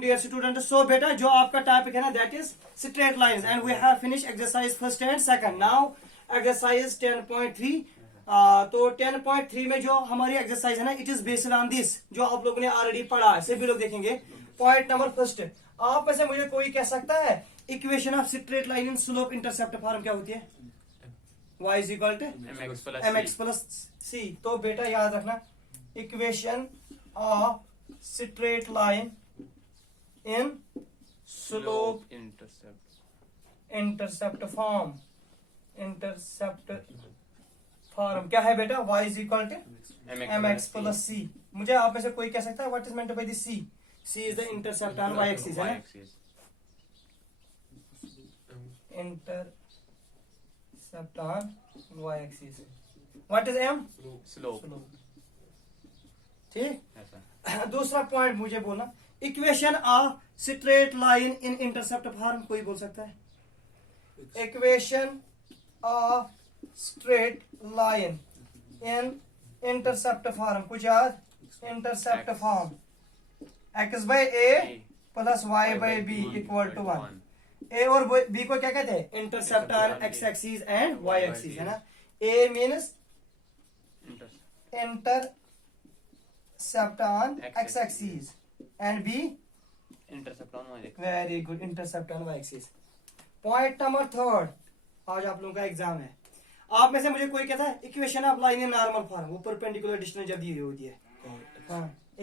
Dear student, so बेटा जो आपका टॉपिक है ना that is straight lines and we have finished exercise first and second. Now exercise 10.3. तो 10.3 में जो हमारी एक्सरसाइज है ना it is based on this जो आप लोगों ने ऑलरेडी पढ़ा है सभी लोग देखेंगे. पॉइंट नंबर फर्स्ट, आप में से मुझे कोई कह सकता है equation of straight line in slope intercept form क्या होती है? y is equal to mx plus c. तो बेटा याद रखना equation of straight line in slope intercept form क्या है बेटा? y is equal to mx plus c. मुझे आप में से कोई कह सकता है what is meant by the c? c is the intercept on y axis है ना. Intercept on y axis. What is m? Slope. ठीक. दूसरा पॉइंट मुझे बोलना equation of straight line in intercept form. कोई बोल सकता है equation of straight line in intercept form. कुछ याद? Intercept form x by a plus y by b equal to 1. a और b को क्या कहते हैं? Intercept on x axis and y axis है ना. a means intercept on x axis and b intercept on y axis. Very good, intercept on y axis. Point number third, आज आप लोगों का एग्जाम है. आप में से मुझे कोई कहता है equation of line in normal form. वो परपेंडिकुलर डिस्टेंस जब दी हुई होती है.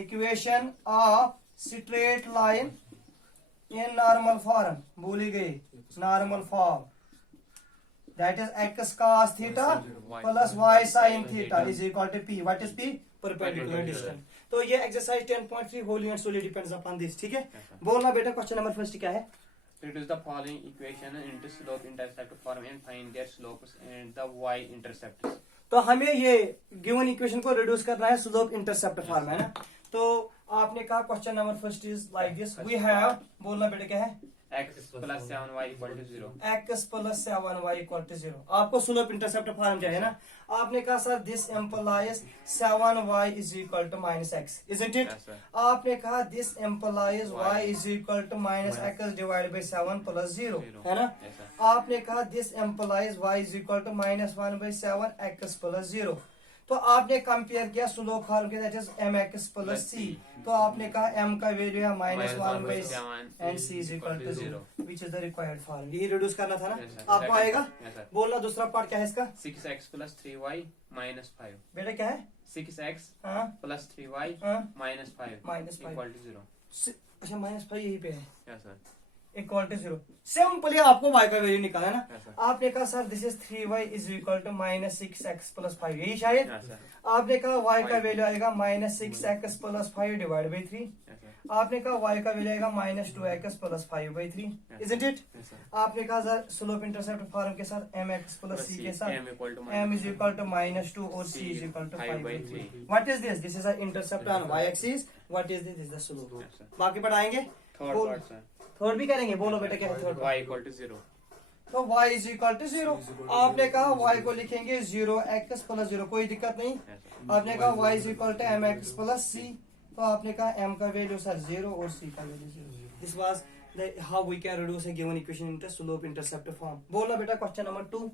Equation of straight line in normal form. भूली गई normal form. That is x cos theta plus y sin theta is equal to p. What is p? Perpendicular distance. तो ये exercise 10.3 wholly and solely depends upon this. ठीक है. बोलना बेटा question number first क्या है? Reduce the following equation into slope intercept form and find their slopes and the y intercepts. तो हमें ये गिवन इक्वेशन को रिड्यूस करना है स्लोप इंटरसेप्ट फॉर्म है ना. तो आपने कहा question number first is like this. We have, बोलना बेटा क्या है? x plus 7y equal to 0. x plus 7y equal to 0. आपको स्लोप इंटरसेप्ट फॉर्म चाहिए ना. आपने कहा sir this implies 7y is equal to minus x, isn't it? Yes, sir. आपने कहा this implies y is equal to minus x divide by 7 plus 0 है ना. Yes, sir. आपने कहा this implies y is equal to minus 1 by 7 x plus 0. तो आपने compare किया slope form के that is mx plus c. तो आपने कहा m का वैल्यू है minus 1 by and c is equal to 0 which is the required form. यही रिड्यूस करना था ना. Yes, sir. आपको आएगा. Yes, sir. बोलना दूसरा पार्ट क्या है इसका? 6x plus 3y minus 5. बेटा क्या है? 6x हाँ plus 3y हाँ minus 5 Minus 5. equal to 0. अच्छा माइनस 5 यही पे है Yes, sir. Equal to 0. Simply आपको y का वैल्यू निकाला है ना. Yes, sir. आपने कहा sir this is 3y is equal to minus 6x plus 5. यही शायद. Yes, sir. आपने कहा y का वैल्यू आएगा minus 6x plus 5 divide by 3. Yes, sir. आपने कहा y का वैल्यू आएगा minus 2x plus 5 by 3. Isn't it? Yes, sir. आपने कहा सर स्लोप इंटरसेप्ट फॉर्म के साथ mx प्लस c के साथ m equal to m is equal to minus 2 और c is equal to 5 by 3. What is this? This is a intercept on y axis. What is this? This is the slope. Yes, sir. बाकी पढ़ाएंगे. Third बोल- part, sir. Third भी करेंगे. बोलो बेटा क्या है थर्ड? y equal to 0. तो y इज इक्वल टू 0. आपने कहा y को लिखेंगे 0x प्लस 0. कोई दिक्कत नहीं. Yes, sir. आपने कहा y is equal to mx plus c. तो आपने कहा m का वैल्यू सर 0 और c का value 0. This was how we can reduce a given equation into slope intercept form. बोलो बेटा question number 2.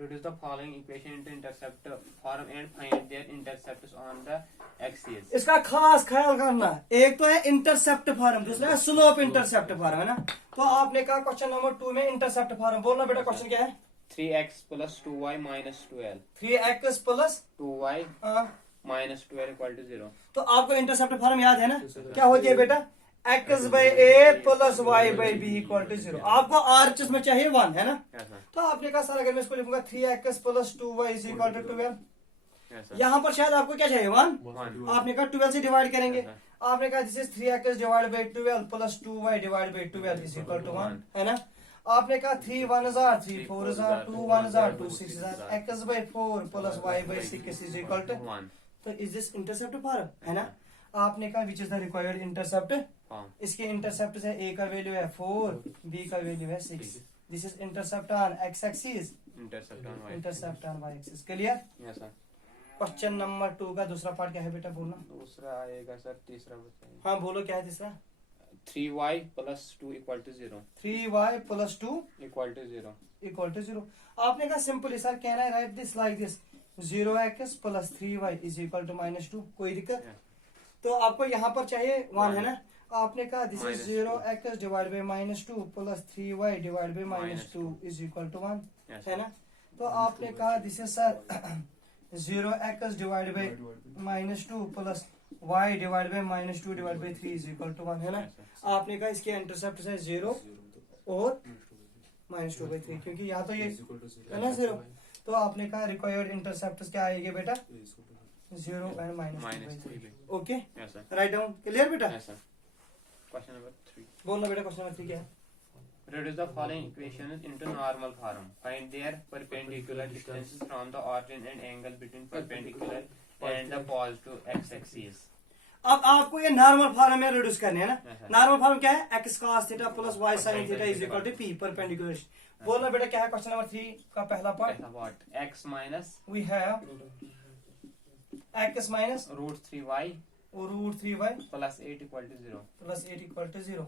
Reduce the following equation into intercept form and find their intercepts on the axis. इसका खास ख्याल करना. एक तो है इंटरसेप्ट फॉर्म, दूसरा है स्लोप इंटरसेप्ट फॉर्म है ना. तो आपने कहा क्वेश्चन नंबर 2 में इंटरसेप्ट फॉर्म. बोलना बेटा क्वेश्चन क्या है? 3x plus 2y minus 12. 3x plus 2y minus 12 equal to 0. तो आपको इंटरसेप्ट फॉर्म याद है ना. क्या होती है बेटा? x by a plus y by b equal to 0. आपको आरएचएस में चाहिए 1 है ना. Yes, sir. तो आपने कहा सर अगर मैं इसको लिखूंगा 3x plus 2y is equal to 12. Yes, sir. यहाँ पर शायद आपको क्या चाहिए 1. 1. आपने कहा 12 से डिवाइड करेंगे. Yes, sir. आपने कहा this is 3x divide by 12 plus 2y divide by 12 is equal to 1 है ना. आपने कहा 3 1 जार 3 4 जार 2 1 जार 2 6 जार x by 4 plus y by 6 is equal to 1. तो इज दिस इंटरसेप्ट फॉर्म है ना. आपने कहा विच is the required intercept. Form. इसके इंटरसेप्ट से a का वैल्यू है 4, b का वैल्यू है 6. This is intercept on x axis, Intercept on y. Intercept on y axis. Clear? Yes, sir. Question number 2 का दूसरा पार्ट क्या है बेटा? बोलना. दूसरा आएगा सर, तीसरा बताइए. हाँ बोलो क्या है तीसरा? 3y plus 2 equal to 0 3y plus 2 equal to 0. Equal to 0। आपने कहा सिंपली सर कहना है write this like this 0x plus 3y is equal to -2। कोई दिक्कत? तो आपको यहाँ पर चाहिए 1 है ना। आपने कहा this is 0x divide by -2 plus 3y divide by -2 is equal to 1 है ना। तो आपने कहा this is sir 0x divide by -2 plus y divide by -2 divide by 3 is equal to 1 है ना। आपने कहा इसके इंटरसेप्ट है 0 और -2/3 क्योंकि यहाँ तो ये है ना 0। तो आपने कहा रिक्वायर्ड इंटरसेप्ट क्या आएंगे बेटा 0 and -2/3। Okay write down clear बेटा। Question number 3. बोलना बेटा क्वेश्चन नंबर 3 क्या है? Reduce the following equations into normal form. Find their perpendicular distances from the origin and angle between perpendicular and the positive x-axis. अब आपको ये normal form में reduce करने है ना। Yes, नॉर्मल फॉर्म क्या है? x cos theta plus y sin theta is equal to p perpendicular. बोलना बेटा क्या है क्वेश्चन नंबर 3 का पहला point? What? X minus we have x minus root 3y root 3y plus 8 equal to 0. Plus 8 equal to 0।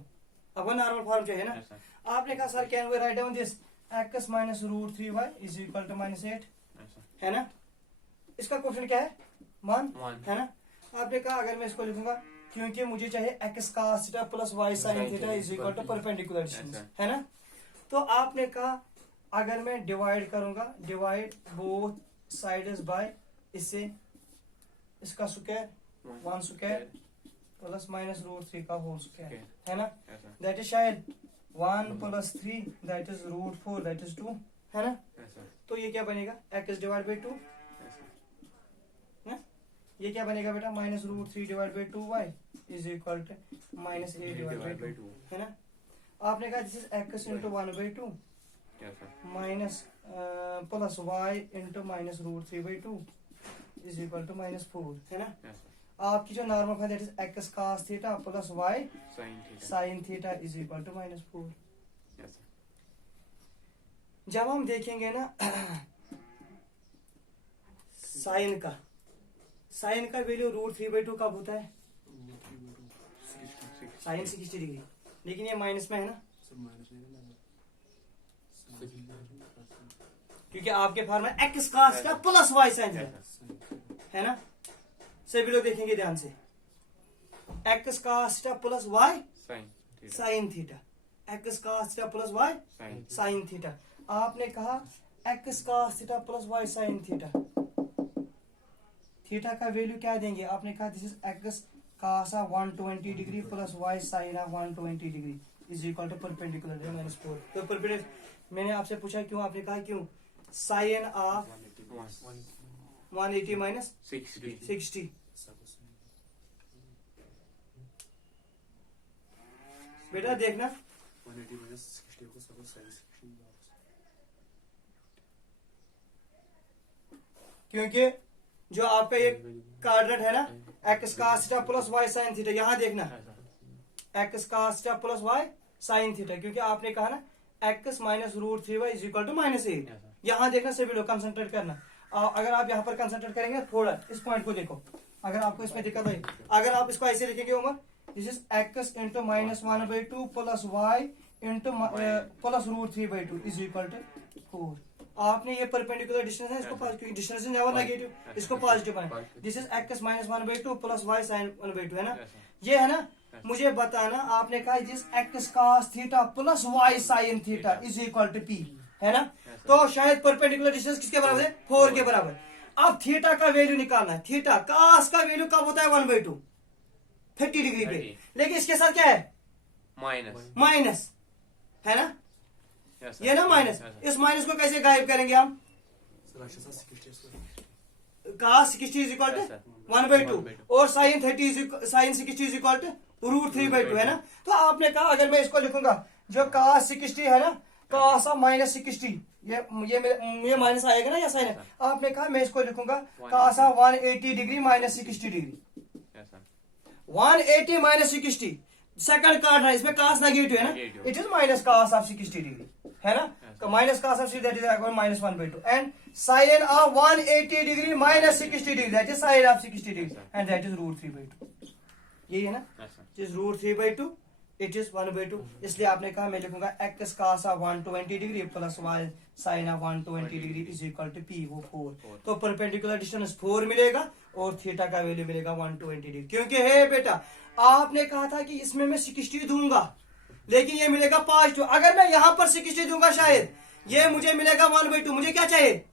अब normal form चाहिए ना। Yes, sir. आपने कहा sir can we write down this x minus root 3y is equal to -8 Yes, sir. है ना। इसका question क्या है? 1 1. है ना। आपने कहा अगर मैं इसको लिखूंगा क्योंकि मुझे चाहिए x cos theta plus y sin theta is equal to perpendicular distance है ना। तो आपने कहा अगर मैं डिवाइड करूंगा डिवाइड बोथ साइड्स बाय इससे इसका square 1 square plus minus root 3 का होल स्क्वायर है ना। Yes, sir. दैट इज शायद 1 plus 3 that is root 4 that is 2 है ना। Yes, sir. तो ये क्या बनेगा x divide by 2 Yes, sir. ये क्या बनेगा बेटा minus root 3 divide by 2y is equal to -8 divide by 2 है ना। आपने कहा this is x into 1/2 Yes, sir. Minus plus y into minus root 3/2 is equal to -4 है ना। Yes, sir. आपकी जो normal form that is x cos theta plus y Sin theta. sin theta is equal to -4। Yes, sir. जब हम देखेंगे ना sign का value root 3/2 कब होता है? साइन 60 डिग्री, लेकिन ये माइनस में है ना क्योंकि आपके फॉर्म में x cos का प्लस y sin है ना। सभी लोग देखेंगे ध्यान से x cos का plus y Sin theta. sin theta x cos का plus y Sin. sin theta. आपने कहा x cos theta plus y sin theta, theta का वैल्यू क्या देंगे? आपने कहा this is x cos 120 degree plus y sin 120 degree is equal to perpendicular -4। तो perpendicular मैंने आपसे पूछा क्यों, आपने कहा क्यों sin 180 माइनस 60 बेटा देखना क्योंकि जो आपका ये कार्डनेट है ना x cos theta plus y sin theta, यहाँ देखना x cos theta plus y sin theta, क्योंकि आपने कहा ना x minus root 3y is equal to -8। यहाँ देखना सभी लोग कंसंट्रेट करना। अगर आप यहाँ पर कंसंट्रेट करेंगे थोड़ा इस पॉइंट को देखो, अगर आपको इसमें दिक्कत है अगर आप इसको ऐसे लिखेंगे Umar this is x into -1/2 plus y into plus root 3/2 is equal to 4। आपने ये परपेंडिकुलर डिस्टेंस है इसको क्योंकि डिस्टेंस इज नेवर नेगेटिव, इसको पॉजिटिव है। This is x -1/2 plus y sin 1/2 है ना। ये है ना, मुझे बताना आपने कहा this x cos theta plus y sin theta is equal to p है ना। तो शायद परपेंडिकुलर डिस्टेंस किसके बराबर है? 4 के बराबर। अब थीटा का वैल्यू निकालना है। थीटा cos का वैल्यू कब होता है? 1/2 30 डिग्री पे, लेकिन इसके साथ क्या है? माइनस है ना। ये ना माइनस, इस माइनस को कैसे गायब करेंगे हम? cos 60 इज इक्वल टू 1/2 और sin 60 is equal to root 3/2 है ना। तो आपने कहा अगर मैं इसको लिखूंगा जो cos 60 है ना cos -60 ये माइनस आएगा ना या साइन है। आपने कहा मैं इसको लिखूंगा cos 180 डिग्री -60 डिग्री 180 -60 सेकंड कार्ड है, इसमें cos नेगेटिव है ना, it is minus cos of 60 degree है ना। तो minus cos of 60 that is -1/2 and sin of 180 degree -60 degree that is sin of 60 degree and that is root 3/2। यही है ना, इज रूट 3/2 इट इज 1/2, इसलिए आपने कहा मैं लिखूंगा x cos 120 degree plus y sin 120 degree is equal to p, वो 4। तो परपेंडिकुलर डिस्टेंस 4 मिलेगा और थीटा का वैल्यू मिलेगा 120 डिग्री। क्योंकि है बेटा आपने कहा था कि इसमें मैं 60 दूंगा, लेकिन ये मिलेगा पॉजिटिव। अगर मैं यहां पर 60 दूंगा शायद ये मुझे मिलेगा 1/2, मुझे क्या चाहिए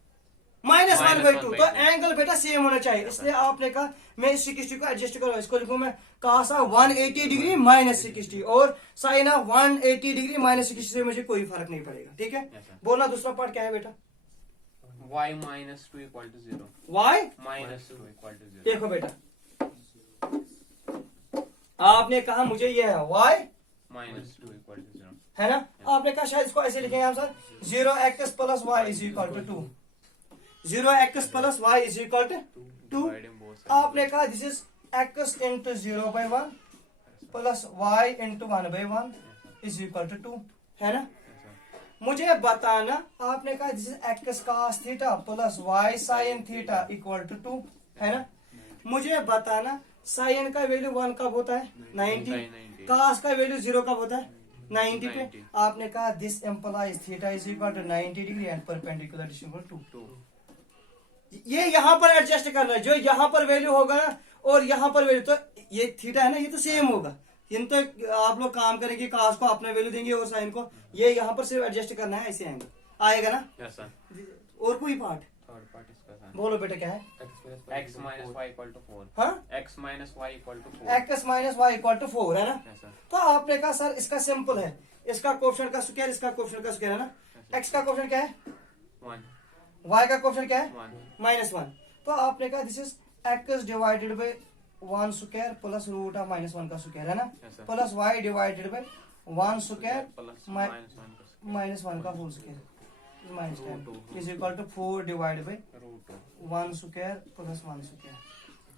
-1/2। तो एंगल बेटा सेम होना चाहिए, इसलिए आपने कहा मैं इस 60 को एडजस्ट करूँ, इसको लिखूं मैं cos 180 डिग्री -60 और sin 180 डिग्री -60 से मुझे कोई फर्क नहीं पड़ेगा। ठीक है, बोलना दूसरा पार्ट क्या है बेटा? y -2 = 0। y -2 = 0। देखो बेटा आपने कहा मुझे ये है y -2 = 0 है ना, आपने कहा शायद इसको ऐसे लिखेंगे हम sir 0x + y = 2, 0x + y = 2। आपने कहा this is x × 0/1 plus y × 1/1 is equal to 2, है ना। मुझे बताना, आपने कहा this is x cos theta plus y sin theta equal to 2, है ना। मुझे बताना sin का वैल्यू 1 कब होता है 90, cos का वैल्यू 0 कब होता है 90 पे। आपने कहा this implies theta is equal to 90 degree and perpendicular is equal to 2। ये यहां पर एडजस्ट करना है, जो यहां पर वैल्यू होगा ना और यहां पर वैल्यू, तो ये थीटा है ना ये तो सेम होगा, इन तो आप लोग काम करेंगे cos को अपना वैल्यू देंगे और sin को, ये यहां पर सिर्फ एडजस्ट करना है, ऐसे एंगल आएगा ना। Yes sir. और कोई पार्ट थर्ड पार्ट इसका सर, बोलो बेटा क्या है? x - y = 4। हाँ x - y = 4। x - y = 4 है ना। Yes sir. तो आपने कहा सर इसका सिंपल है, इसका कोएफिशिएंट का स्क्वायर, इसका कोएफिशिएंट का स्क्वायर है ना। x का कोएफिशिएंट क्या है 1 y का कोएफिशिएंट क्या है 1 -1। तो आपने कहा this is x divided by 1 square plus root of -1 का स्क्वायर, है ना, Yes, sir. Plus y divided by 1 square plus -1 का whole square -10 is equal to 4 divided by √2। 1 square plus 1 square,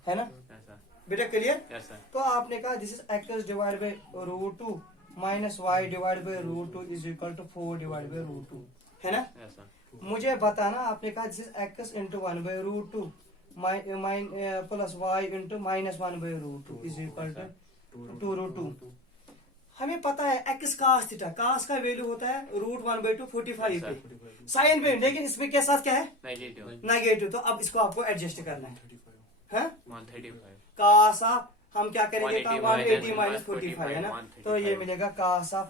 है ना यस सर। बेटा, क्लियर। Yes sir. तो आपने कहा this is x divide by √2 minus y divide by √2 is equal to 4 divide by √2, है ना। Yes sir. मुझे बताना, आपने कहा this is x into 1/√2 plus y into -1/√2 is equal to 2√2। हमें पता है x cos थीटा, cos का वैल्यू होता है √1/2 45 पे, साइन पे, लेकिन इसमें के साथ क्या है नेगेटिव। तो अब इसको आपको एडजस्ट करना है 135। cos ऑफ हम क्या करेंगे 180 माइनस 45 है ना, 135। तो ये मिलेगा cos of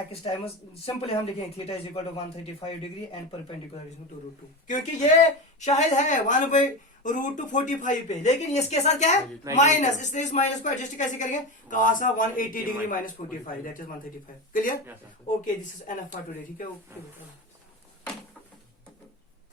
x times, simply हम लिखेंगे theta is equal to 135 degree and perpendicular is 2√2, क्योंकि ये शायद है 1/√2 45 पे, लेकिन इसके साथ क्या है माइनस, इसलिए इस माइनस को एडजस्ट कैसे करेंगे cos of 180 degree minus 45 that is 135। Clear, okay, this is enough for today. ठीक है, ओके।